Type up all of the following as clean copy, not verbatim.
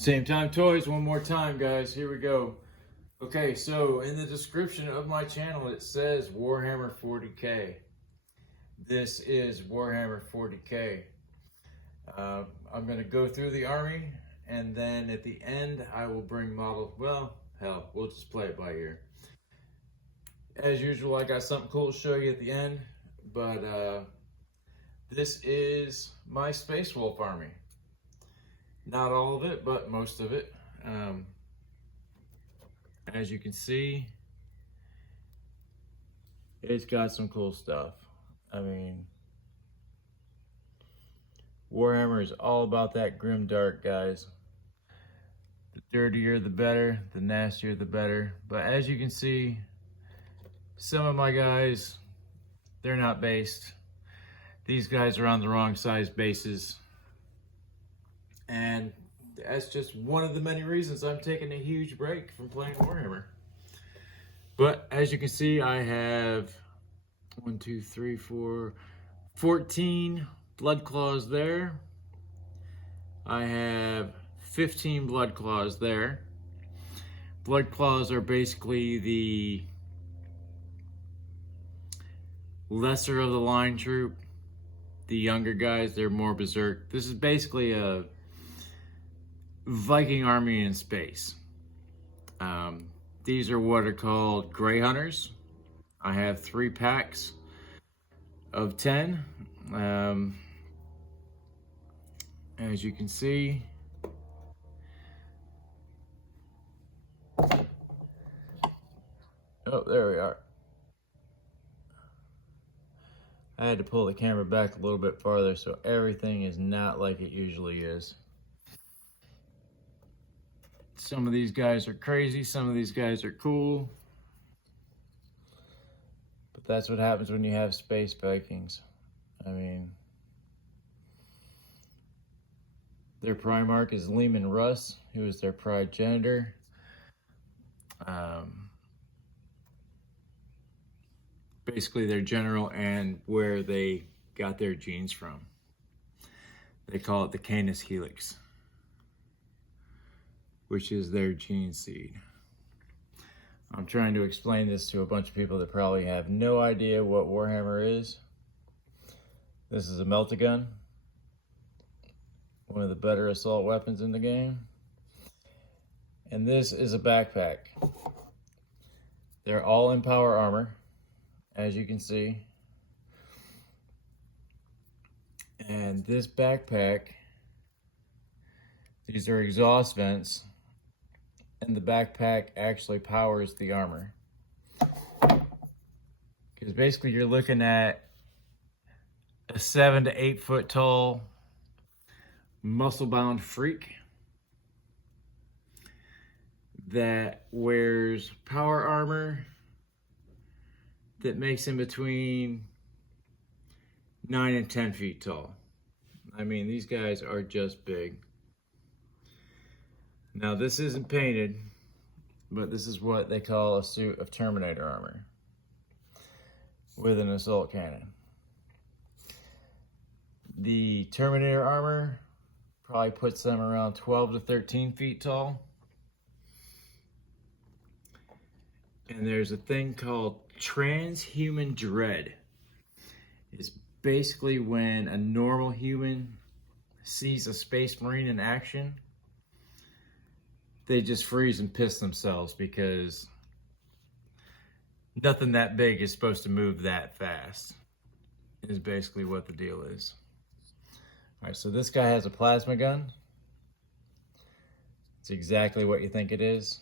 Same time toys, one more time, guys. Here we go. Okay, so in the description of my channel, it says Warhammer 40K. This is Warhammer 40K. I'm going to go through the army, and then at the end, I will bring models. Well, hell, we'll just play it by ear. As usual, I got something cool to show you at the end, but this is my Space Wolf army. Not all of it, but most of it. As you can see, it's got some cool stuff. I mean, Warhammer is all about that grim dark, guys. The dirtier the better, the nastier the better. But as you can see, some of my guys, they're not based. These guys are on the wrong size bases. And that's just one of the many reasons I'm taking a huge break from playing Warhammer. But as you can see, I have 14 blood claws there. I have 15 blood claws there. Blood claws are basically the lesser of the line troop. The younger guys, they're more berserk. This is basically a Viking army in space. These are what are called Grey Hunters. I have 3 packs of 10. As you can see, oh, there we are. I had to pull the camera back a little bit farther so everything is not like it usually is. Some of these guys are crazy, some of these guys are cool. But that's what happens when you have space Vikings. I mean, their Primarch is Leman Russ, who is their progenitor. Basically their general and where they got their genes from. They call it the Canis Helix, which is their gene seed. I'm trying to explain this to a bunch of people that probably have no idea what Warhammer is. This is a melt-a-gun, one of the better assault weapons in the game. And this is a backpack. They're all in power armor, as you can see. And this backpack, these are exhaust vents, and the backpack actually powers the armor. Because basically you're looking at a 7 to 8 foot tall muscle-bound freak that wears power armor that makes him between 9 and 10 feet tall. I mean, these guys are just big. Now, this isn't painted, but this is what they call a suit of Terminator armor with an assault cannon. The Terminator armor probably puts them around 12 to 13 feet tall. And there's a thing called transhuman dread. It's basically when a normal human sees a space marine in action, they just freeze and piss themselves because nothing that big is supposed to move that fast, is basically what the deal is. All right, so this guy has a plasma gun. It's exactly what you think it is.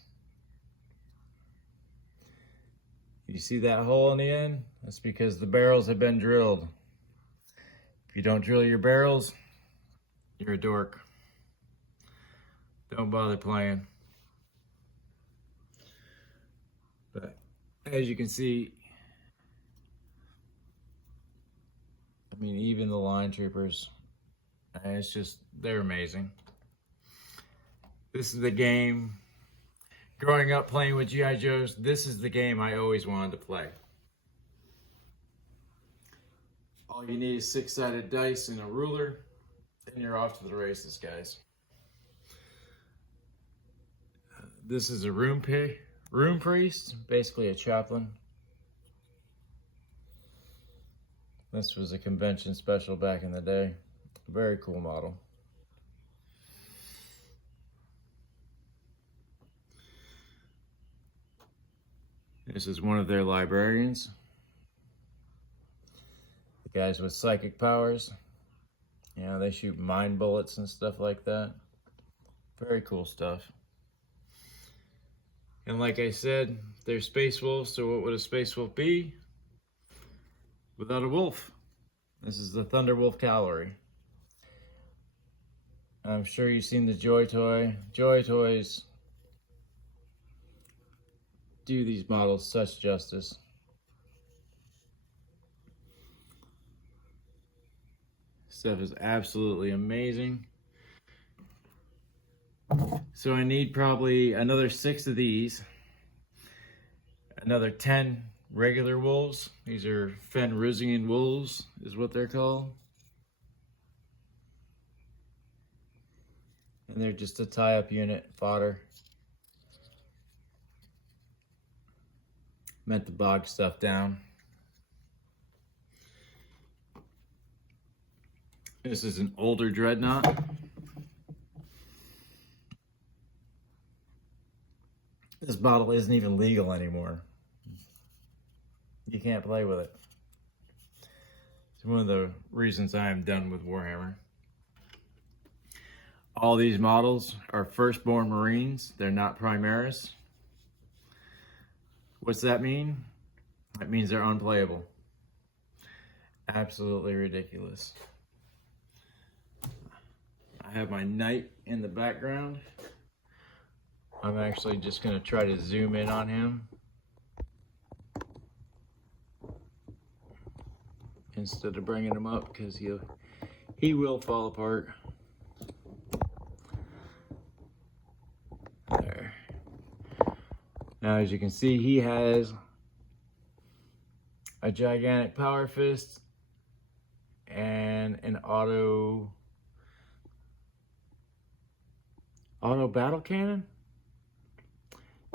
You see that hole in the end? That's because the barrels have been drilled. If you don't drill your barrels, you're a dork. Don't bother playing. But as you can see, I mean, even the line troopers, it's just, they're amazing. This is the game. Growing up playing with G.I. Joes, this is the game I always wanted to play. All you need is 6-sided dice and a ruler, and you're off to the races, guys. This is a room priest, basically a chaplain. This was a convention special back in the day. Very cool model. This is one of their librarians. The guys with psychic powers. You know, they shoot mind bullets and stuff like that. Very cool stuff. And like I said, they're space wolves, so what would a space wolf be without a wolf? This is the Thunderwolf cavalry. I'm sure you've seen the Joy Toy. Joy Toys do these models such justice. Stuff is absolutely amazing. So I need probably another 6 of these, another 10 regular wolves. These are Fen Rian wolves is what they're called. And they're just a tie-up unit, fodder. Meant to bog stuff down. This is an older Dreadnut. This bottle isn't even legal anymore. You can't play with it. It's one of the reasons I am done with Warhammer. All these models are firstborn Marines. They're not Primaris. What's that mean? That means they're unplayable. Absolutely ridiculous. I have my knight in the background. I'm actually just going to try to zoom in on him instead of bringing him up because he will fall apart. There. Now, as you can see, he has a gigantic power fist and an auto battle cannon?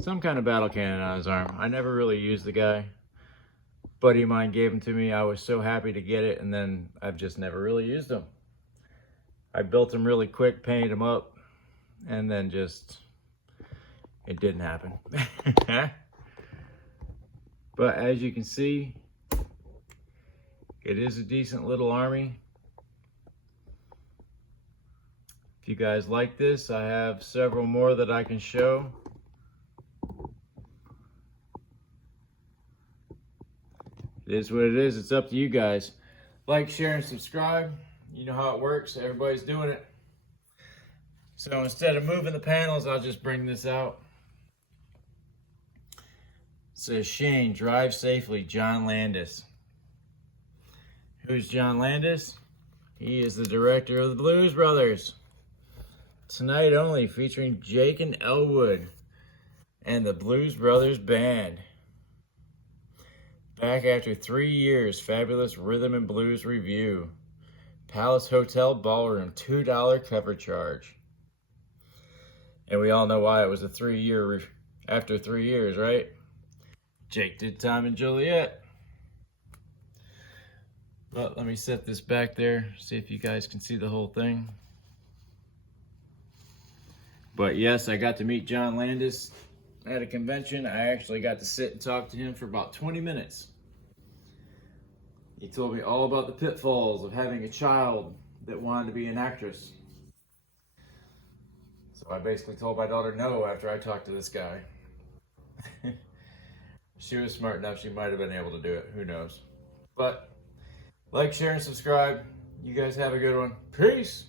Some kind of battle cannon on his arm. I never really used the guy. Buddy of mine gave him to me. I was so happy to get it, and then I've just never really used him. I built him really quick, painted him up, and then just, it didn't happen. But as you can see, it is a decent little army. If you guys like this, I have several more that I can show. It is what it is. It's up to you guys. Like, share, and subscribe. You know how it works. Everybody's doing it. So instead of moving the panels, I'll just bring this out. It says, Shane, drive safely, John Landis. Who's John Landis? He is the director of the Blues Brothers. Tonight only, featuring Jake and Elwood and the Blues Brothers Band. Back after 3 years, fabulous rhythm and blues review. Palace Hotel Ballroom, $2 cover charge. And we all know why it was a 3-year, after 3 years, right? Jake did Tom and Juliet. But let me set this back there, see if you guys can see the whole thing. But yes, I got to meet John Landis at a convention. I actually got to sit and talk to him for about 20 minutes. He told me all about the pitfalls of having a child that wanted to be an actress. So I basically told my daughter no after I talked to this guy. She was smart enough, she might have been able to do it, who knows. But like, share, and subscribe. You guys have a good one. Peace!